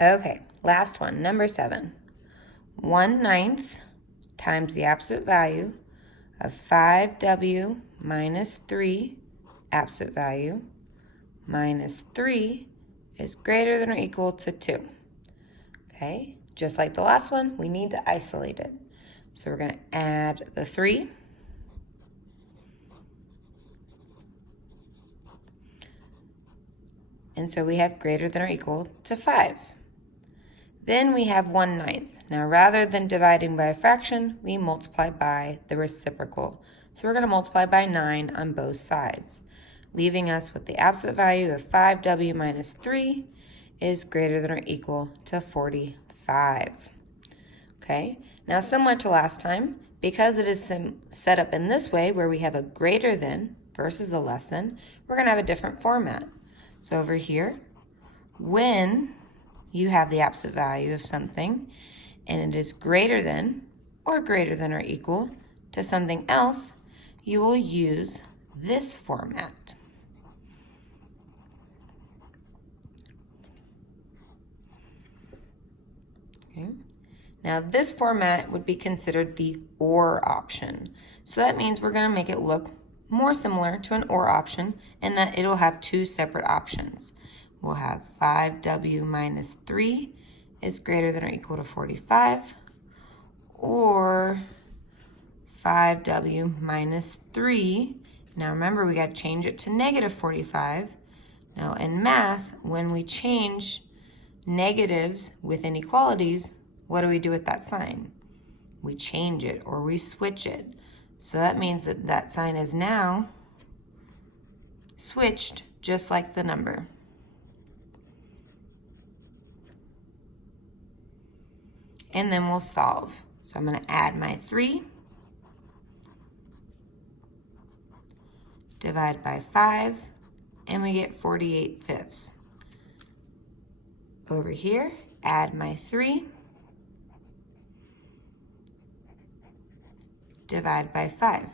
Okay, last one, number 7. 1/9 times the absolute value of 5w minus 3 absolute value minus 3 is greater than or equal to 2. Okay, just like the last one, we need to isolate it. So we're going to add the 3. And so we have greater than or equal to 5. Then we have 1/9. Now rather than dividing by a fraction, we multiply by the reciprocal. So we're going to multiply by 9 on both sides, leaving us with the absolute value of 5w minus 3 is greater than or equal to 45. Okay, now similar to last time, because it is set up in this way where we have a greater than versus a less than, we're going to have a different format. So over here, when you have the absolute value of something and it is greater than or equal to something else, you will use this format. Okay. Now this format would be considered the OR option. So that means we're going to make it look more similar to an OR option in that it'll have 2 separate options. We'll have 5w minus 3 is greater than or equal to 45, or 5w minus 3. Now remember, we got to change it to negative 45. Now in math, when we change negatives with inequalities, what do we do with that sign? We change it or we switch it. So that means that that sign is now switched just like the number. And then we'll solve. So I'm going to add my 3, divide by 5, and we get 48/5. Over here, add my 3, divide by 5.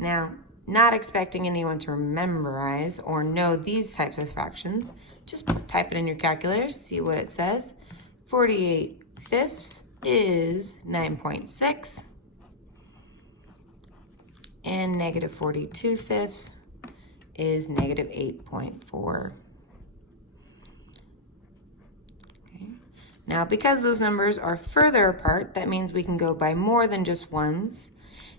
Now, not expecting anyone to memorize or know these types of fractions, just type it in your calculator, see what it says. 48/5 is 9.6, and negative 42/5 is negative 8.4. Okay. Now, because those numbers are further apart, that means we can go by more than just ones,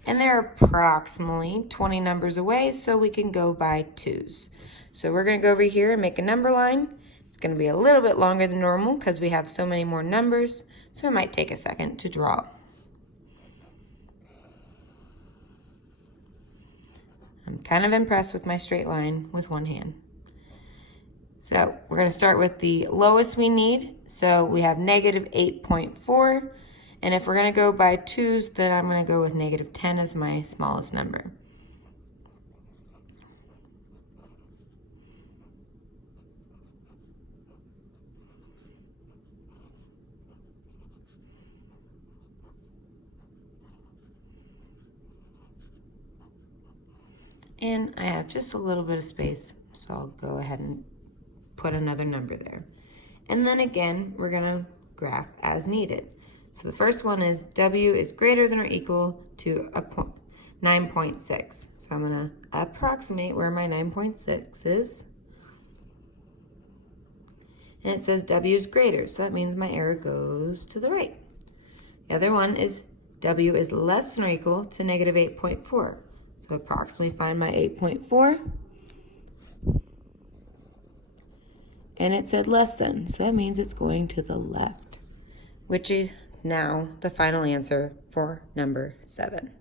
and they're approximately 20 numbers away, so we can go by 2s. So we're going to go over here and make a number line. It's going to be a little bit longer than normal because we have so many more numbers, so it might take a second to draw. I'm kind of impressed with my straight line with one hand. So we're going to start with the lowest we need. So we have negative 8.4. And if we're going to go by 2s, then I'm going to go with negative 10 as my smallest number. And I have just a little bit of space, so I'll go ahead and put another number there. And then again, we're going to graph as needed. So the first one is w is greater than or equal to 9.6. So I'm going to approximate where my 9.6 is. And it says w is greater, so that means my arrow goes to the right. The other one is w is less than or equal to negative 8.4. So approximately find my 8.4. And it said less than, so that means it's going to the left, which is now the final answer for number 7.